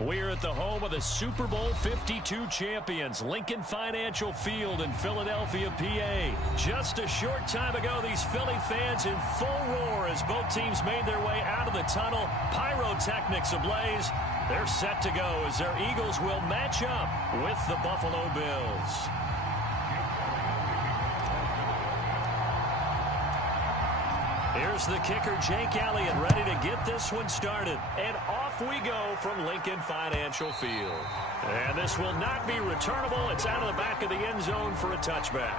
We're at the home of the Super Bowl 52 champions, Lincoln Financial Field in Philadelphia, PA. Just a short time ago, these Philly fans in full roar as both teams made their way out of the tunnel. Pyrotechnics ablaze. They're set to go as their Eagles will match up with the Buffalo Bills. Here's the kicker, Jake Elliott, ready to get this one started. And off we go from Lincoln Financial Field. And this will not be returnable. It's out of the back of the end zone for a touchback.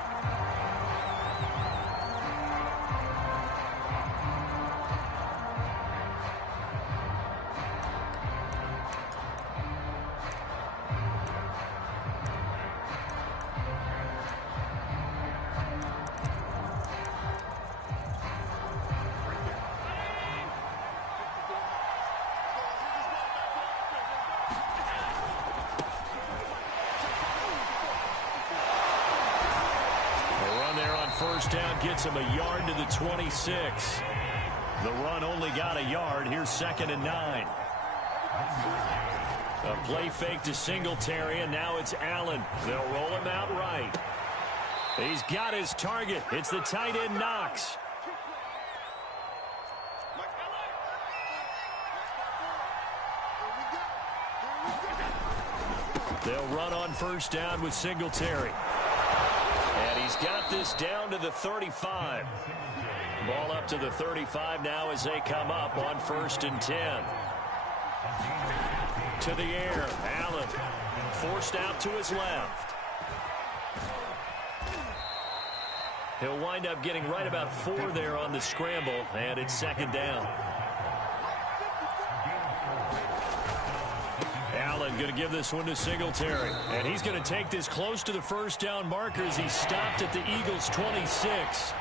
First down gets him a yard to the 26. The run only got a yard. Here's 2nd and 9. A play fake to Singletary, and now it's Allen. They'll roll him out right. He's got his target. It's the tight end, Knox. They'll run on first down with Singletary. And he's got this down to the 35. Ball up to the 35 now as they come up on 1st and 10. To the air, Allen forced out to his left. He'll wind up getting right about 4 there on the scramble, and it's 2nd down. Allen going to give this one to Singletary. And he's going to take this close to the first down marker as he stopped at the Eagles' 26.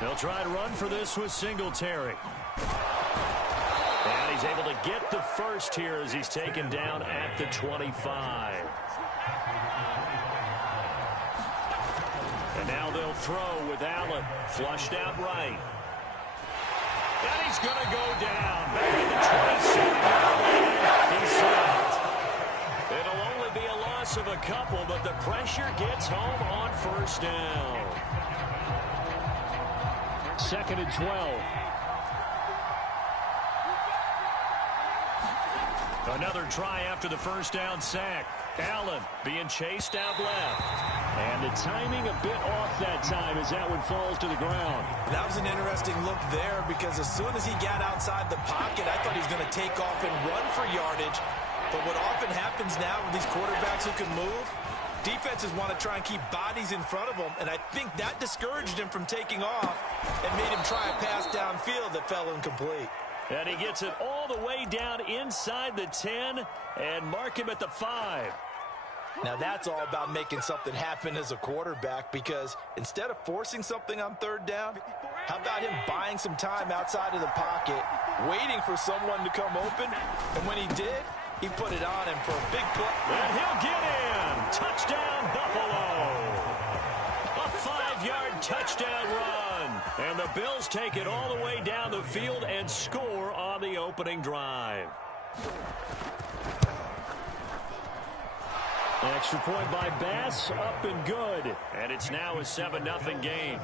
They'll try to run for this with Singletary. And he's able to get the first here as he's taken down at the 25. And now they'll throw with Allen. Flushed out right. And he's going to go down. Back at the 27. He's sacked. It'll only be a loss of a couple, but the pressure gets home on first down. 2nd and 12. Another try after the first down sack. Allen being chased out left. And the timing a bit off that time as that one falls to the ground. That was an interesting look there because as soon as he got outside the pocket, I thought he was going to take off and run for yardage. But what often happens now with these quarterbacks who can move, defenses want to try and keep bodies in front of them, and I think that discouraged him from taking off and made him try a pass downfield that fell incomplete. And he gets it all the way down inside the 10 and mark him at the 5. Now that's all about making something happen as a quarterback, because instead of forcing something on 3rd down, how about him buying some time outside of the pocket, waiting for someone to come open, and when he did, he put it on him for a big play. And he'll get in. Touchdown, Buffalo. A 5-yard touchdown run. And the Bills take it all the way down the field and score on the opening drive. Extra point by Bass, up and good. And it's now a 7-0 game.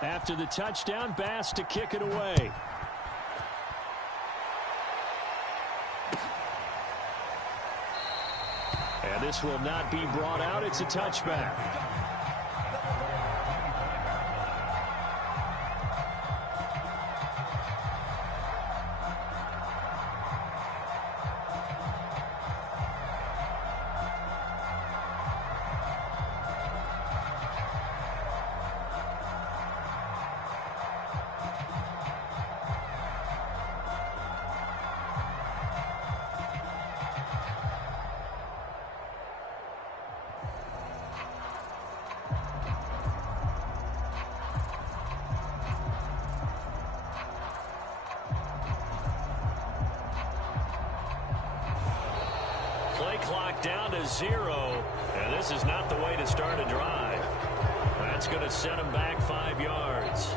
After the touchdown, Bass to kick it away. And this will not be brought out. It's a touchback. clock down to 0. And this is not the way to start a drive. That's going to set him back 5 yards.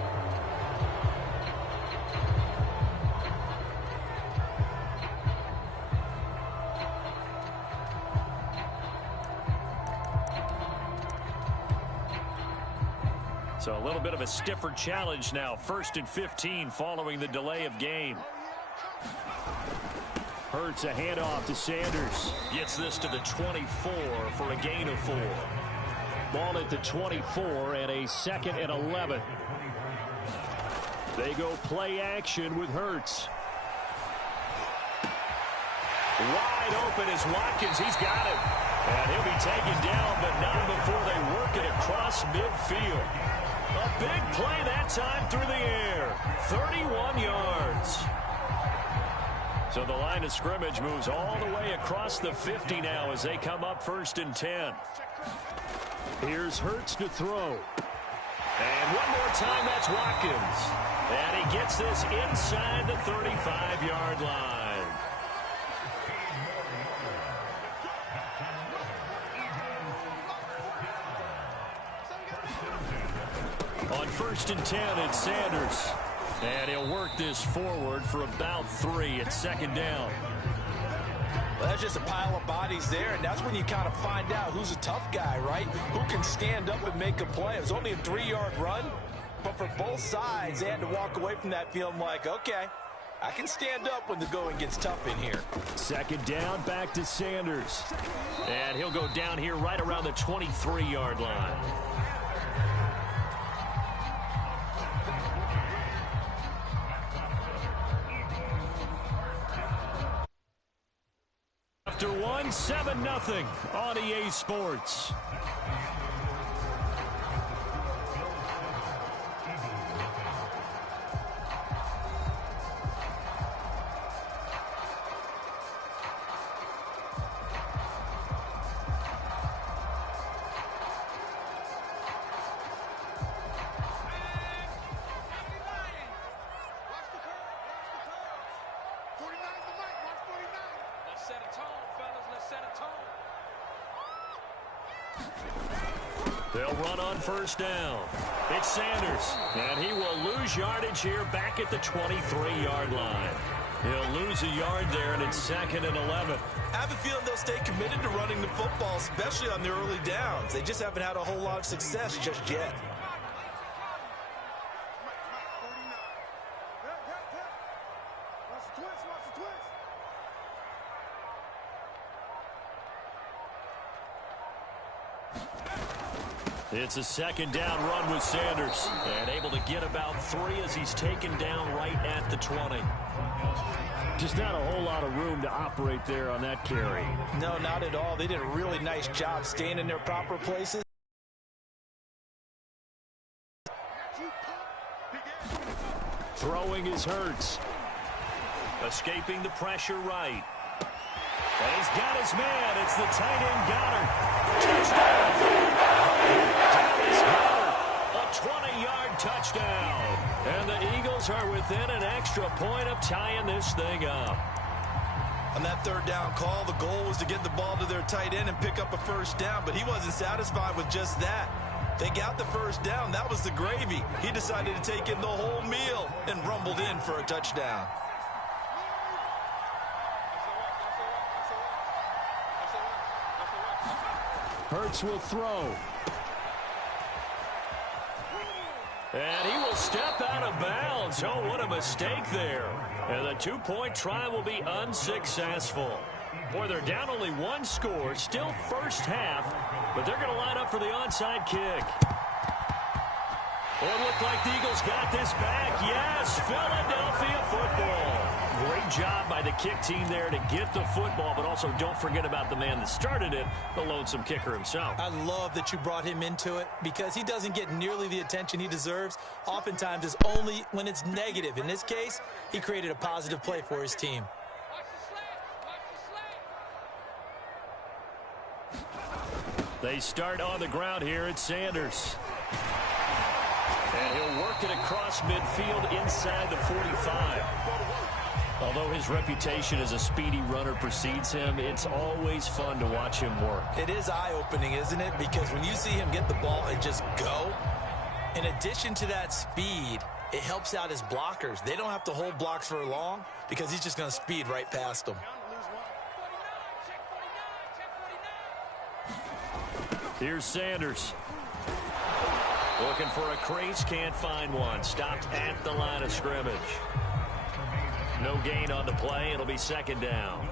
So a little bit of a stiffer challenge now. 1st and 15 following the delay of game. Hurts a handoff to Sanders. Gets this to the 24 for a gain of 4. Ball at the 24 and a 2nd and 11. They go play action with Hurts. Wide open is Watkins. He's got it. And he'll be taken down, but not before they work it across midfield. A big play that time through the air. 31 yards. So the line of scrimmage moves all the way across the 50 now as they come up 1st and 10. Here's Hurts to throw. And one more time, that's Watkins. And he gets this inside the 35-yard line. On 1st and 10, it's Sanders. And he'll work this forward for about 3 at 2nd down. Well, that's just a pile of bodies there, and that's when you kind of find out who's a tough guy, right? Who can stand up and make a play. It was only a 3-yard run, but for both sides, they had to walk away from that feeling like, okay, I can stand up when the going gets tough in here. 2nd down, back to Sanders. And he'll go down here right around the 23-yard line. After 1, 7-0 on EA Sports. They'll run on 1st down. It's Sanders, and he will lose yardage here back at the 23-yard line. He'll lose a yard there, and it's 2nd and 11. I have a feeling they'll stay committed to running the football, especially on the early downs. They just haven't had a whole lot of success just yet. It's a 2nd down run with Sanders. And able to get about 3 as he's taken down right at the 20. Just not a whole lot of room to operate there on that carry. No, not at all. They did a really nice job staying in their proper places. Throwing his Hurts. Escaping the pressure right. And he's got his man. It's the tight end Goddard. Touchdown. Dallas Goddard. A 20-yard touchdown. And the Eagles are within an extra point of tying this thing up. On that 3rd down call, the goal was to get the ball to their tight end and pick up a 1st down, but he wasn't satisfied with just that. They got the 1st down. That was the gravy. He decided to take in the whole meal and rumbled in for a touchdown. Hurts will throw. And he will step out of bounds. Oh, what a mistake there. And the 2-point try will be unsuccessful. Boy, they're down only 1 score. Still 1st half. But they're going to line up for the onside kick. It looked like the Eagles got this back. Yes, Philadelphia football. Great job by the kick team there to get the football, but also don't forget about the man that started it, the lonesome kicker himself. I love that you brought him into it because he doesn't get nearly the attention he deserves. Oftentimes it's only when it's negative. In this case, he created a positive play for his team. They start on the ground here at Sanders. And he'll work it across midfield inside the 45. Although his reputation as a speedy runner precedes him, it's always fun to watch him work. It is eye-opening, isn't it? Because when you see him get the ball and just go, in addition to that speed, it helps out his blockers. They don't have to hold blocks for long because he's just going to speed right past them. Here's Sanders. Looking for a crease, can't find one. Stopped at the line of scrimmage. No gain on the play. It'll be second down.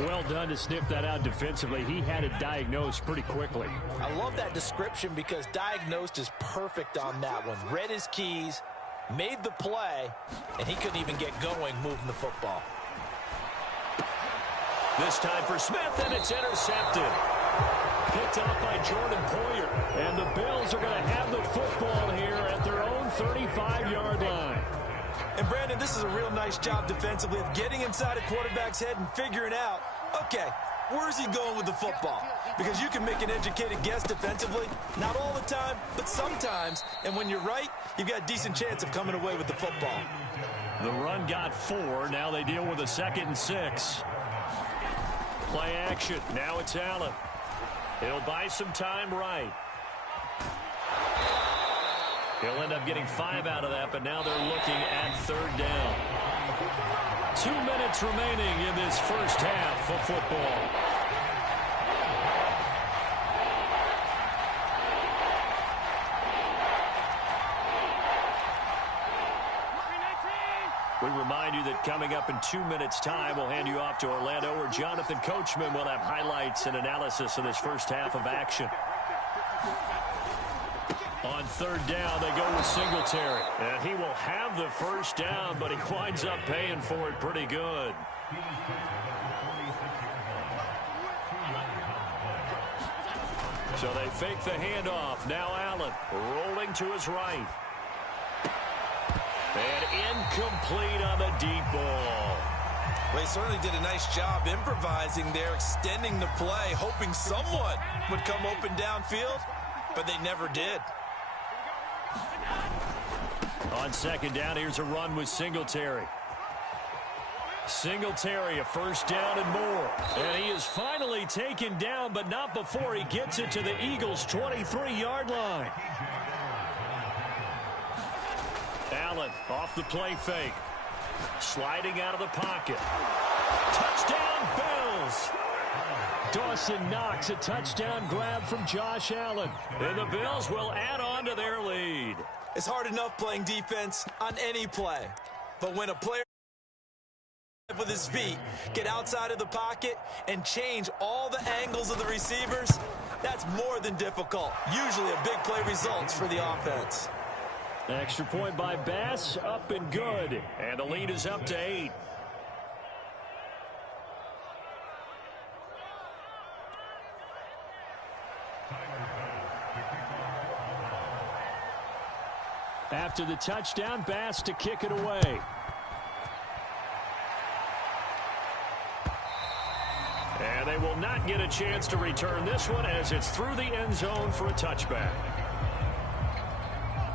Well done to sniff that out defensively. He had it diagnosed pretty quickly. I love that description because diagnosed is perfect on that one. Read his keys, made the play, and he couldn't even get going moving the football. This time for Smith, and it's intercepted. Picked off by Jordan Poyer. And the Bills are going to have the football here at their own 35-yard line. And, Brandon, this is a real nice job defensively of getting inside a quarterback's head and figuring out, okay, where's he going with the football? Because you can make an educated guess defensively, not all the time, but sometimes. And when you're right, you've got a decent chance of coming away with the football. The run got 4. Now they deal with a 2nd and 6. Play action. Now it's Allen. He'll buy some time right. He'll end up getting 5 out of that, but now they're looking at 3rd down. 2 minutes remaining in this first half of football. We remind you that coming up in 2 minutes' time, we'll hand you off to Orlando, where Jonathan Coachman will have highlights and analysis of this first half of action. On 3rd down, they go with Singletary. And he will have the first down, but he winds up paying for it pretty good. So they fake the handoff. Now Allen rolling to his right. And incomplete on the deep ball. Well, he certainly did a nice job improvising there, extending the play, hoping someone would come open downfield, but they never did. On 2nd down, here's a run with Singletary. Singletary, a first down and more. And he is finally taken down, but not before he gets it to the Eagles' 23-yard line. Allen off the play fake. Sliding out of the pocket. Touchdown, Bills! Dawson Knox, a touchdown grab from Josh Allen. And the Bills will add on to their lead. It's hard enough playing defense on any play. But when a player with his feet get outside of the pocket and change all the angles of the receivers, that's more than difficult. Usually a big play results for the offense. Extra point by Bass, up and good. And the lead is up to 8. After the touchdown, Bass to kick it away. And they will not get a chance to return this one as it's through the end zone for a touchback.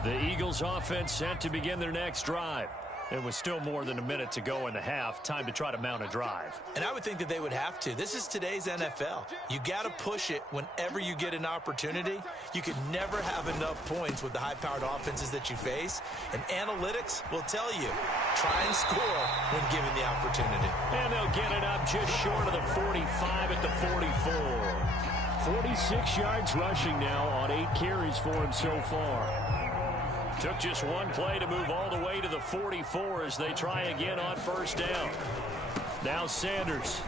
The Eagles offense set to begin their next drive. It was still more than a minute to go in the half. Time to try to mount a drive. And I would think that they would have to. This is today's NFL. You got to push it whenever you get an opportunity. You can never have enough points with the high-powered offenses that you face. And analytics will tell you, try and score when given the opportunity. And they'll get it up just short of the 45 at the 44. 46 yards rushing now on 8 carries for him so far. Took just one play to move all the way to the 44 as they try again on first down. Now Sanders.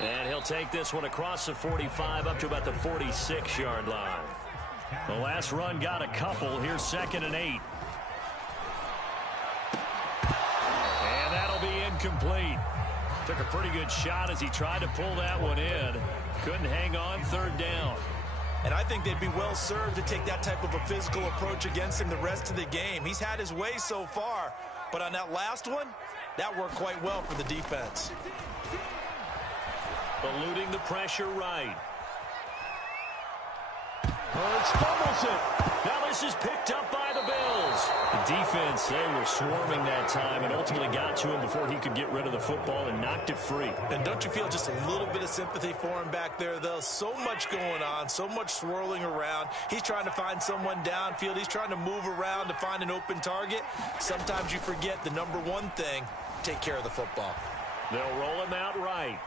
And he'll take this one across the 45 up to about the 46-yard line. The last run got a couple. Here's 2nd and 8. And that'll be incomplete. Took a pretty good shot as he tried to pull that one in. Couldn't hang on 3rd down. And I think they'd be well served to take that type of a physical approach against him the rest of the game. He's had his way so far, but on that last one, that worked quite well for the defense. Eluding the pressure right. Hurts fumbles it. Now this is picked up by the Bills. The defense, they were swarming that time and ultimately got to him before he could get rid of the football and knocked it free. And don't you feel just a little bit of sympathy for him back there, though? So much going on, so much swirling around. He's trying to find someone downfield. He's trying to move around to find an open target. Sometimes you forget the number one thing, take care of the football. They'll roll him out right.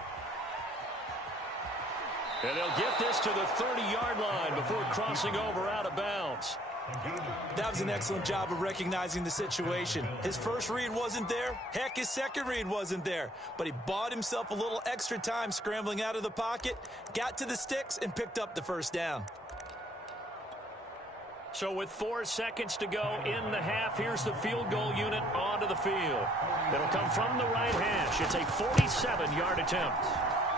And they'll get this to the 30-yard line before crossing over out of bounds. That was an excellent job of recognizing the situation. His first read wasn't there. Heck, his second read wasn't there. But he bought himself a little extra time scrambling out of the pocket, got to the sticks, and picked up the first down. So with 4 seconds to go in the half, here's the field goal unit onto the field. It'll come from the right hash. It's a 47-yard attempt.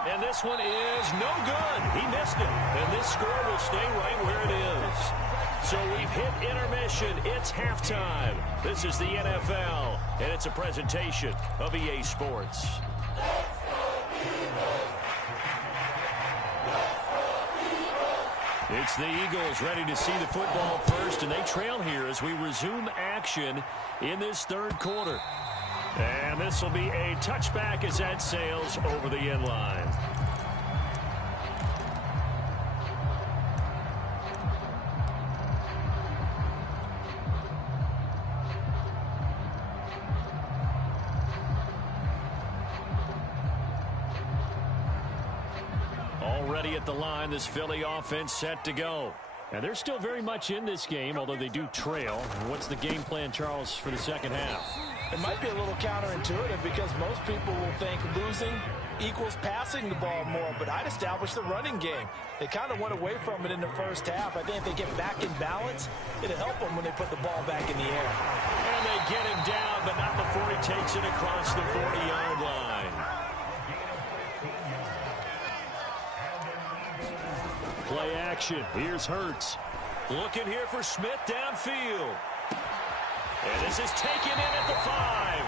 And this one is no good. He missed it. And this score will stay right where it is. So we've hit intermission. It's halftime. This is the NFL, and it's a presentation of EA Sports. It's the Eagles ready to see the football first, and they trail here as we resume action in this third quarter. And this will be a touchback as that sails over the end line. Already at the line, this Philly offense set to go. And they're still very much in this game, although they do trail. What's the game plan, Charles, for the second half? It might be a little counterintuitive because most people will think losing equals passing the ball more, but I'd establish the running game. They kind of went away from it in the first half. I think if they get back in balance, it'll help them when they put the ball back in the air. And they get him down, but not before he takes it across the 40-yard line. Play action. Here's Hurts. Looking here for Smith downfield. And this is taken in at the 5.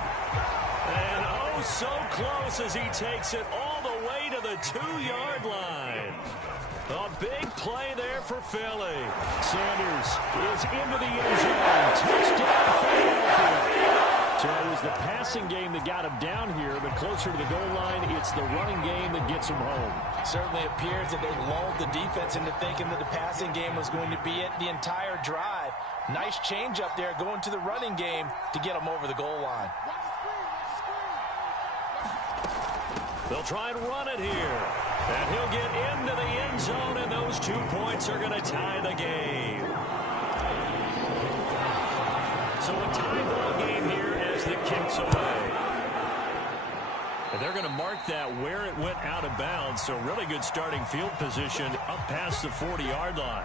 And oh, so close as he takes it all the way to the 2-yard line. A big play there for Philly. Sanders is into the end zone. Touchdown, Philadelphia. So it was the passing game that got him down here, but closer to the goal line, it's the running game that gets him home. Certainly appears that they lulled the defense into thinking that the passing game was going to be it the entire drive. Nice change up there going to the running game to get him over the goal line. They'll try and run it here. And he'll get into the end zone, and those 2 points are going to tie the game. So a tie ball game here as the kick's away. And they're going to mark that where it went out of bounds. So really good starting field position up past the 40-yard line.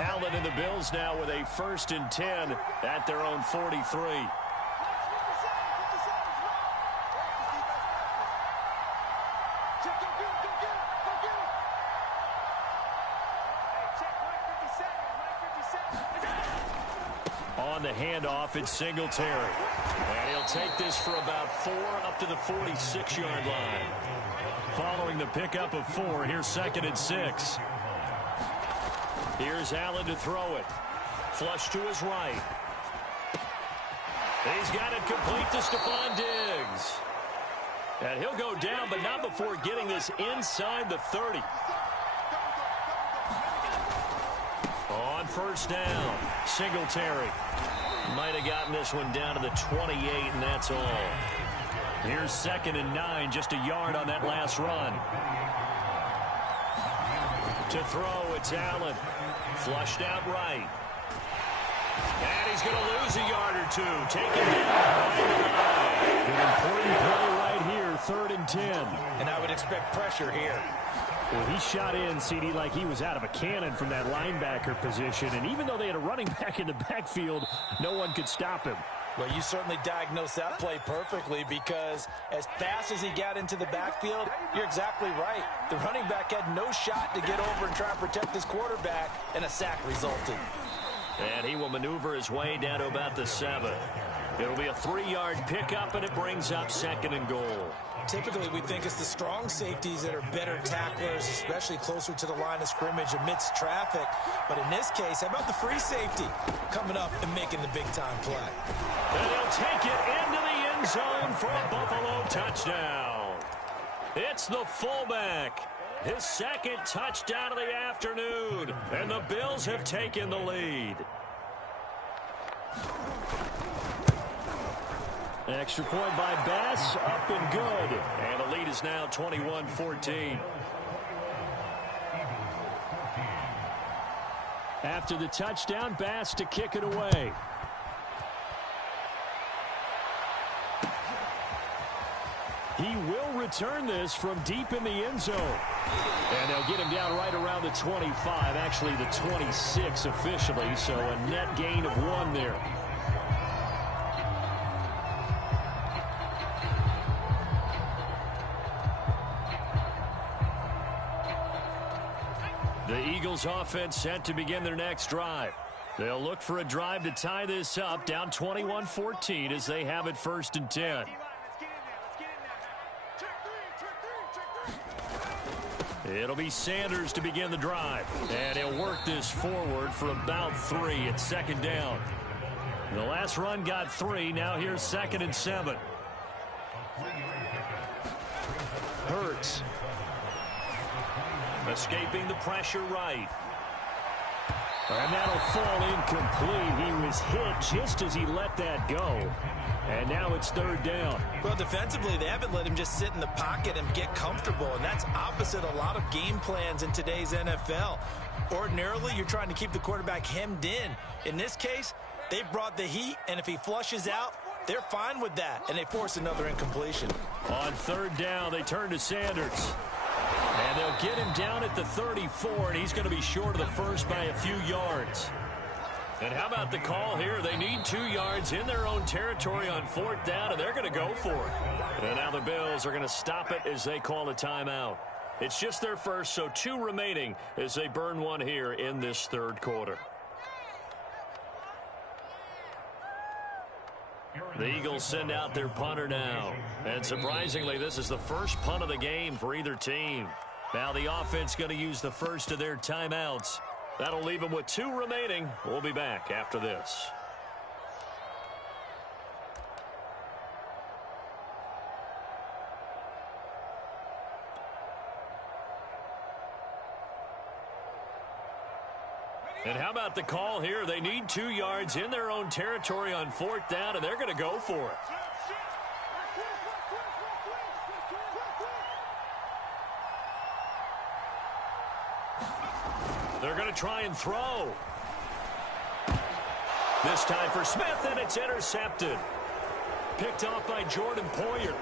Allen and the Bills now with a 1st and 10 at their own 43. On the handoff, it's Singletary. And he'll take this for about 4 up to the 46-yard line. Following the pickup of 4, here's 2nd and 6. Here's Allen to throw it. Flush to his right. He's got it complete to Stephon Diggs. And he'll go down, but not before getting this inside the 30. On 1st down, Singletary. Might have gotten this one down to the 28, and that's all. Here's 2nd and 9, just a yard on that last run. To throw, it's Allen. Flushed out right. And he's going to lose a yard or 2. Taken down by the line. An important play right here, 3rd and 10. And I would expect pressure here. Well, he shot in, CD, like he was out of a cannon from that linebacker position. And even though they had a running back in the backfield, no one could stop him. Well, you certainly diagnosed that play perfectly because as fast as he got into the backfield, you're exactly right. The running back had no shot to get over and try and protect his quarterback, and a sack resulted. And he will maneuver his way down to about the 7. It'll be a 3-yard pickup, and it brings up 2nd and goal. Typically, we think it's the strong safeties that are better tacklers, especially closer to the line of scrimmage amidst traffic. But in this case, how about the free safety coming up and making the big-time play? And he'll take it into the end zone for a Buffalo touchdown. It's the fullback. His 2nd touchdown of the afternoon. And the Bills have taken the lead. Extra point by Bass, up and good. And the lead is now 21-14. After the touchdown, Bass to kick it away. He will return this from deep in the end zone. And they'll get him down right around the 25, actually the 26 officially, so a net gain of 1 there. The Eagles offense set to begin their next drive. They'll look for a drive to tie this up, down 21-14 as they have it 1st and 10. It'll be Sanders to begin the drive. And he'll work this forward for about 3 at 2nd down. The last run got 3. Now here's 2nd and 7. Hurts. Escaping the pressure right. And that'll fall incomplete. He was hit just as he let that go. And now it's 3rd down. Well, defensively, they haven't let him just sit in the pocket and get comfortable, and that's opposite a lot of game plans in today's NFL. Ordinarily, you're trying to keep the quarterback hemmed in. In this case, they brought the heat, and if he flushes out, they're fine with that, and they force another incompletion. On 3rd down, they turn to Sanders. And they'll get him down at the 34, and he's going to be short of the first by a few yards. And how about the call here? They need 2 yards in their own territory on 4th down, and they're going to go for it. And now the Bills are going to stop it as they call a timeout. It's just their first, so 2 remaining as they burn 1 here in this 3rd quarter. The Eagles send out their punter now. And surprisingly, this is the first punt of the game for either team. Now the offense going to use the first of their timeouts. That'll leave them with 2 remaining. We'll be back after this. And how about the call here? They need 2 yards in their own territory on 4th down, and they're going to go for it. They're going to try and throw. This time for Smith, and it's intercepted. Picked off by Jordan Poyer.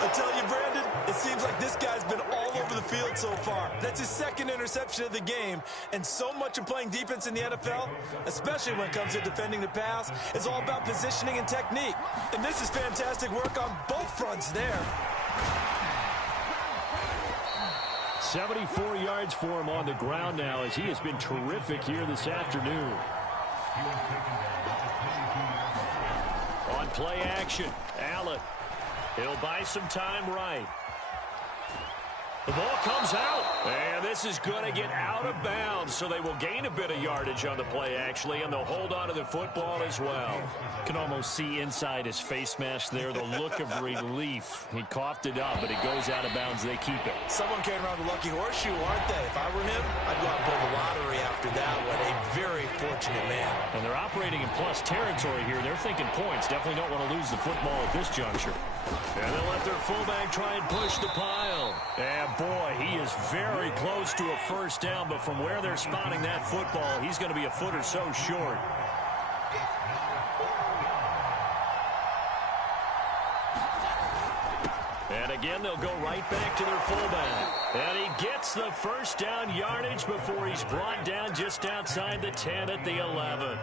I tell you, Brandon, it seems like this guy's been all over the field so far. That's his 2nd interception of the game. And so much of playing defense in the NFL, especially when it comes to defending the pass, is all about positioning and technique. And this is fantastic work on both fronts there. 74 yards for him on the ground now as he has been terrific here this afternoon. On play action, Allen. He'll buy some time right. The ball comes out, and this is going to get out of bounds, so they will gain a bit of yardage on the play, actually, and they'll hold on to the football as well. Can almost see inside his face mask there the look of relief. He coughed it up, but it goes out of bounds. They keep it. Someone carrying around the lucky horseshoe, aren't they? If I were him, I'd go out and pull the lottery after that one. A very fortunate man. And they're operating in plus territory here. They're thinking points. Definitely don't want to lose the football at this juncture. And they'll let their fullback try and push the pile. And boy, he is very close to a first down, but from where they're spotting that football, he's going to be a foot or so short. And again, they'll go right back to their fullback. And he gets the first down yardage before he's brought down just outside the 10 at the 11.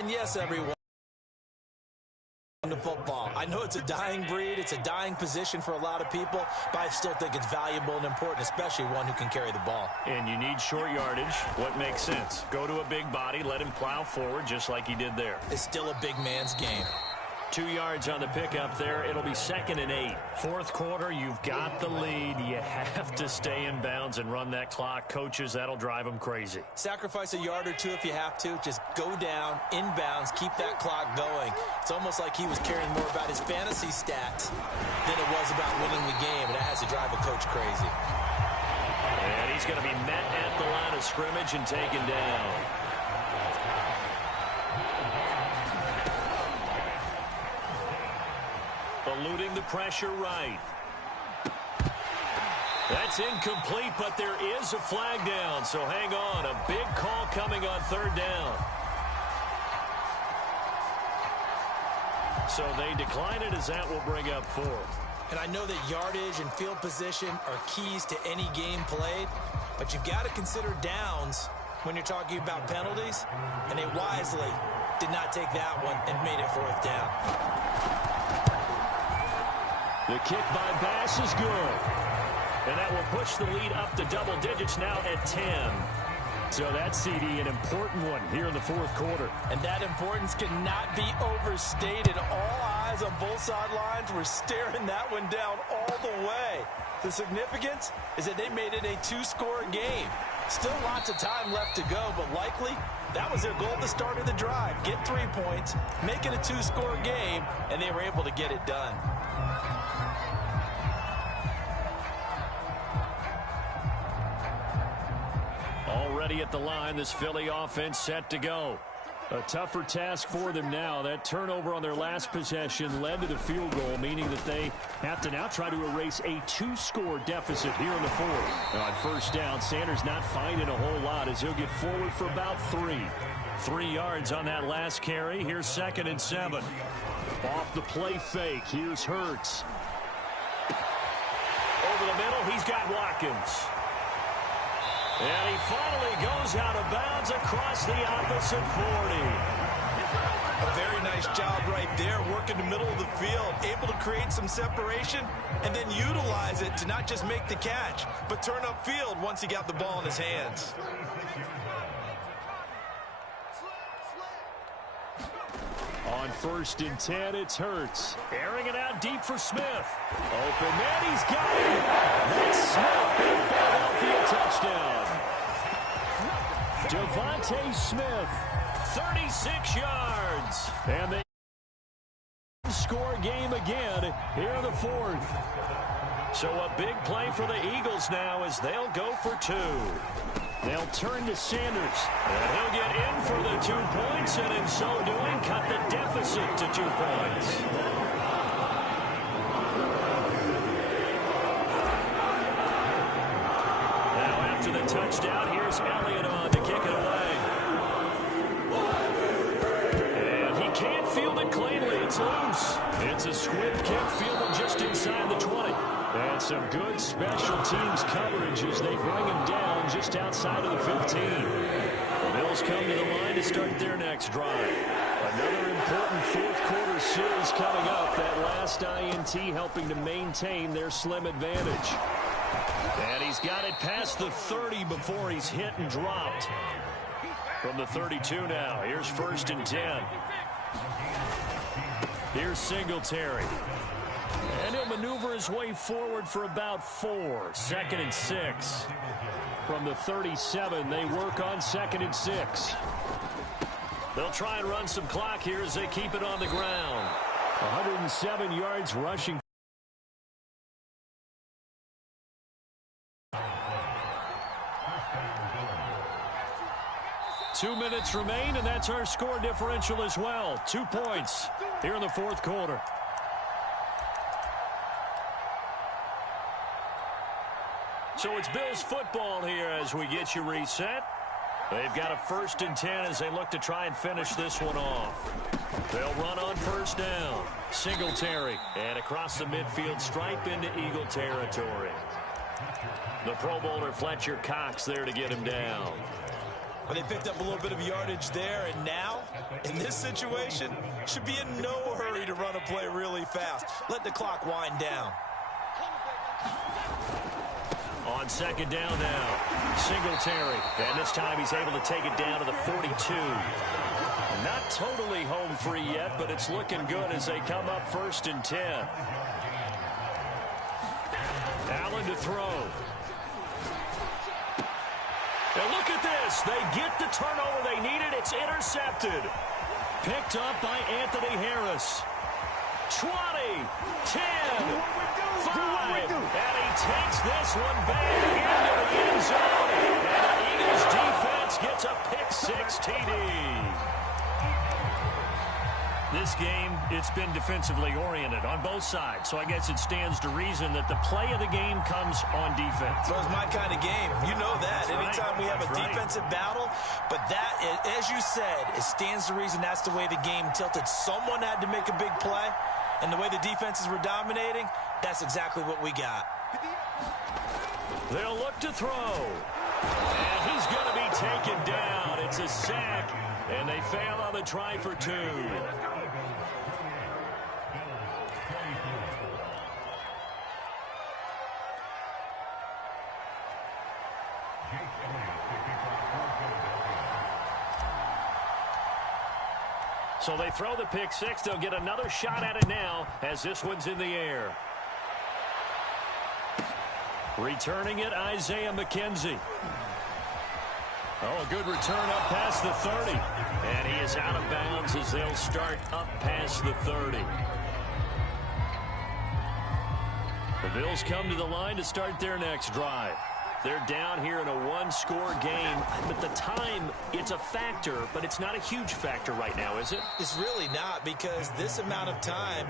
And yes, everyone. to football. I know it's a dying breed. It's a dying position for a lot of people, but I still think it's valuable and important, especially one who can carry the ball. And you need short yardage. What makes sense? Go to a big body, let him plow forward just like he did there. It's still a big man's game. 2 yards on the pickup there. It'll be 2nd and 8. Fourth quarter, you've got the lead. You have to stay in bounds and run that clock. Coaches, that'll drive them crazy. Sacrifice a yard or two if you have to. Just go down, in bounds, keep that clock going. It's almost like he was caring more about his fantasy stats than it was about winning the game, and that has to drive a coach crazy. And he's going to be met at the line of scrimmage and taken down. Eluding the pressure right. That's incomplete, but there is a flag down, so hang on. A big call coming on 3rd down. So they decline it as that will bring up 4th. And I know that yardage and field position are keys to any game played, but you've got to consider downs when you're talking about penalties, and they wisely did not take that one and made it 4th down. The kick by Bass is good. And that will push the lead up to double digits now at 10. So that's, CD, an important one here in the 4th quarter. And that importance cannot be overstated. All eyes on both sidelines were staring that one down all the way. The significance is that they made it a 2-score game. Still lots of time left to go, but likely that was their goal at the start of the drive. Get 3 points, make it a 2-score game, and they were able to get it done. Already at the line, this Philly offense set to go. A tougher task for them now. That turnover on their last possession led to the field goal, meaning that they have to now try to erase a 2-score deficit here in the 4th. On 1st down, Sanders not finding a whole lot as he'll get forward for about 3. 3 yards on that last carry. Here's 2nd and 7. Off the play fake. Here's Hurts. Over the middle, he's got Watkins. And he finally goes out of bounds across the opposite 40. A very nice job right there, working the middle of the field, able to create some separation, and then utilize it to not just make the catch, but turn upfield once he got the ball in his hands. On 1st and 10, it's Hurts. Airing it out deep for Smith. Open man, he's got it. That's Smith in Philadelphia touchdown. Devontae Smith, 36 yards. And they score game again here in the 4th. So a big play for the Eagles now as they'll go for 2. They'll turn to Sanders. And he'll get in for the 2 points, and in so doing, cut the deficit to 2 points. Now after the touchdown, here's Elliott on to kick it away. And he can't field it cleanly. It's loose. It's a squib kick fielded just inside the 20. And some good special teams coverage as they bring him down just outside of the 15. The Bills come to the line to start their next drive. Another important 4th quarter series coming up. That last INT helping to maintain their slim advantage. And he's got it past the 30 before he's hit and dropped. From the 32 now. Here's 1st and 10. Here's Singletary. And he'll maneuver his way forward for about 4. 2nd and 6. From the 37, they work on 2nd and 6. They'll try and run some clock here as they keep it on the ground. 107 yards rushing. Two minutes remain, and that's our score differential as well. 2 points here in the 4th quarter. So it's Bills football here as we get you reset. They've got a 1st and 10 as they look to try and finish this one off. They'll run on 1st down. Singletary. And across the midfield stripe into Eagle territory. The Pro Bowler Fletcher Cox there to get him down. Well, they picked up a little bit of yardage there, and now, in this situation, should be in no hurry to run a play really fast. Let the clock wind down. On second down now, Singletary. And this time he's able to take it down to the 42. Not totally home free yet, but it's looking good as they come up 1st and 10. Allen to throw. And look at this. They get the turnover they needed. It's intercepted. Picked up by Anthony Harris. 20, 10, 5, and he takes this one back into the end zone. And the Eagles defense gets a pick-6 TD. This game, it's been defensively oriented on both sides, so I guess it stands to reason that the play of the game comes on defense. So it's my kind of game. You know that. Anytime we have a defensive battle, but that, as you said, it stands to reason that's the way the game tilted. Someone had to make a big play, and the way the defenses were dominating, that's exactly what we got. They'll look to throw. And he's going to be taken down. It's a sack, and they fail on the try for 2. So they throw the pick-6. They'll get another shot at it now as this one's in the air. Returning it, Isaiah McKenzie. Oh, a good return up past the 30. And he is out of bounds as they'll start up past the 30. The Bills come to the line to start their next drive. They're down here in a one-score game, but the time, it's a factor, but it's not a huge factor right now, is it? It's really not, because this amount of time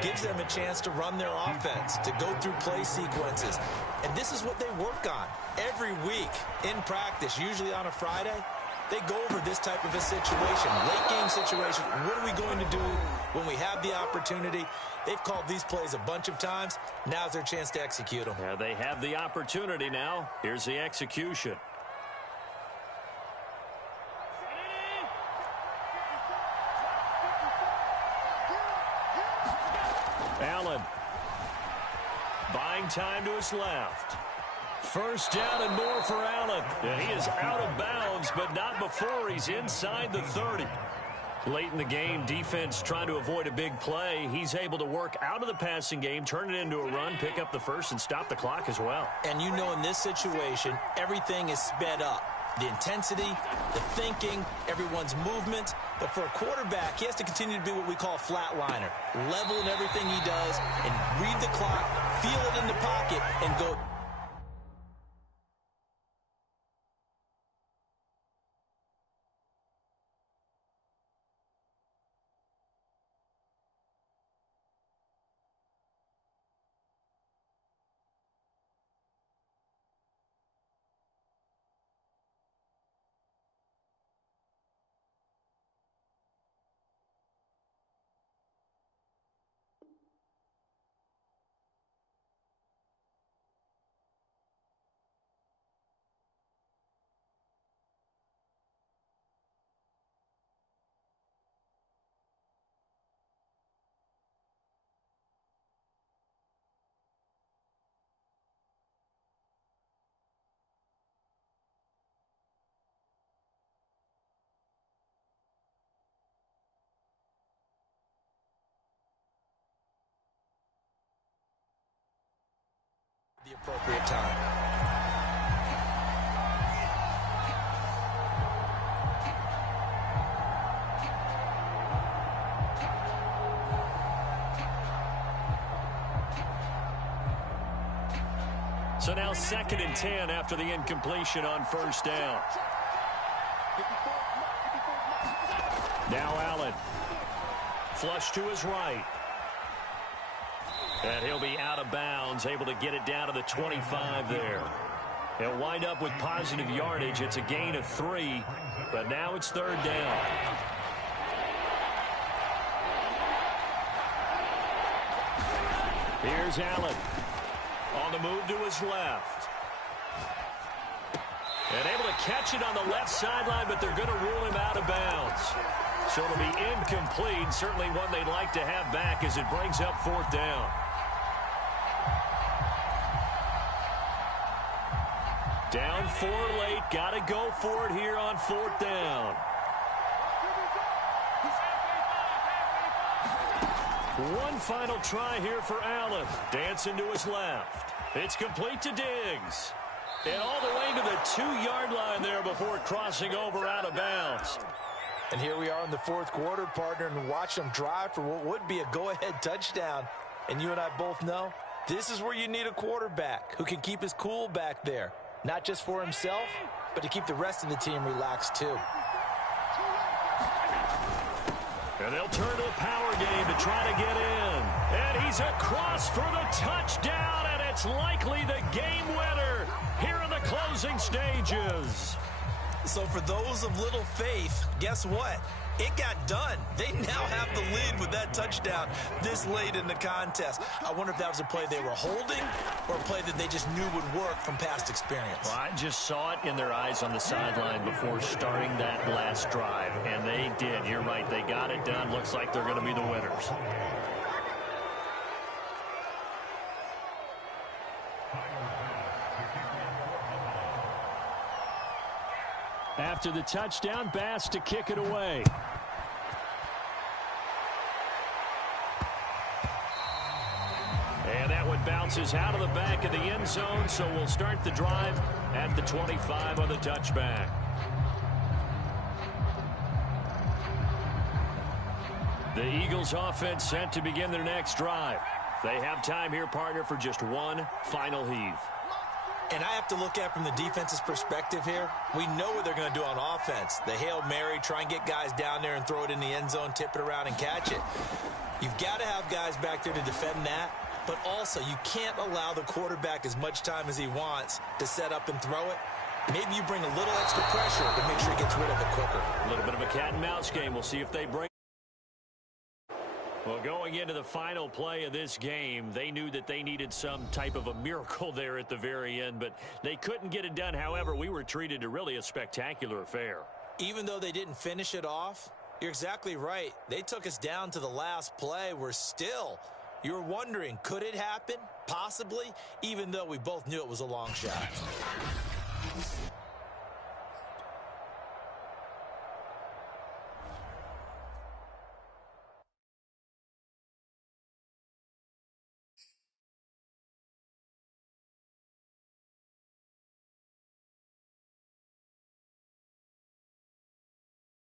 gives them a chance to run their offense, to go through play sequences. And this is what they work on every week in practice, usually on a Friday. They go over this type of a situation, late-game situation. What are we going to do when we have the opportunity? They've called these plays a bunch of times. Now's their chance to execute them. Yeah, they have the opportunity now. Here's the execution. Allen. Buying time to his left. First down and more for Allen. And he is out of bounds, but not before he's inside the 30. Late in the game, defense trying to avoid a big play. He's able to work out of the passing game, turn it into a run, pick up the first, and stop the clock as well. And you know in this situation, everything is sped up. The intensity, the thinking, everyone's movement. But for a quarterback, he has to continue to be what we call a flatliner. Level in everything he does and read the clock, feel it in the pocket, and go. The appropriate time. So now 2nd and 10 after the incompletion on first down. Now Allen. Flush to his right. And he'll be out of bounds, able to get it down to the 25 there. He'll wind up with positive yardage. It's a gain of 3, but now it's 3rd down. Here's Allen. On the move to his left. And able to catch it on the left sideline, but they're going to rule him out of bounds. So it'll be incomplete. Certainly one they'd like to have back as it brings up 4th down. Down 4 late. Got to go for it here on 4th down. One final try here for Allen. Dancing to his left. It's complete to Diggs. And all the way to the 2-yard line there before crossing over out of bounds. And here we are in the 4th quarter, partner, and watch them drive for what would be a go-ahead touchdown. And you and I both know this is where you need a quarterback who can keep his cool back there. Not just for himself, but to keep the rest of the team relaxed too. And they'll turn to the power game to try to get in. And he's across for the touchdown, and it's likely the game winner here in the closing stages. So for those of little faith, guess what? It got done. They now have the lead with that touchdown this late in the contest. I wonder if that was a play they were holding or a play that they just knew would work from past experience. Well, I just saw it in their eyes on the sideline before starting that last drive, and they did. You're right. They got it done. Looks like they're going to be the winners. After the touchdown, Bass to kick it away. And that one bounces out of the back of the end zone, so we'll start the drive at the 25 on the touchback. The Eagles offense set to begin their next drive. They have time here, partner, for just one final heave. And I have to look at from the defense's perspective here. We know what they're going to do on offense. The Hail Mary, try and get guys down there and throw it in the end zone, tip it around and catch it. You've got to have guys back there to defend that, but also you can't allow the quarterback as much time as he wants to set up and throw it. Maybe you bring a little extra pressure to make sure he gets rid of it quicker. A little bit of a cat and mouse game. We'll see if they break. Well, going into the final play of this game, they knew that they needed some type of a miracle there at the very end, but they couldn't get it done. However, we were treated to really a spectacular affair. Even though they didn't finish it off, you're exactly right. They took us down to the last play. We're still, you're wondering, could it happen? Possibly, even though we both knew it was a long shot.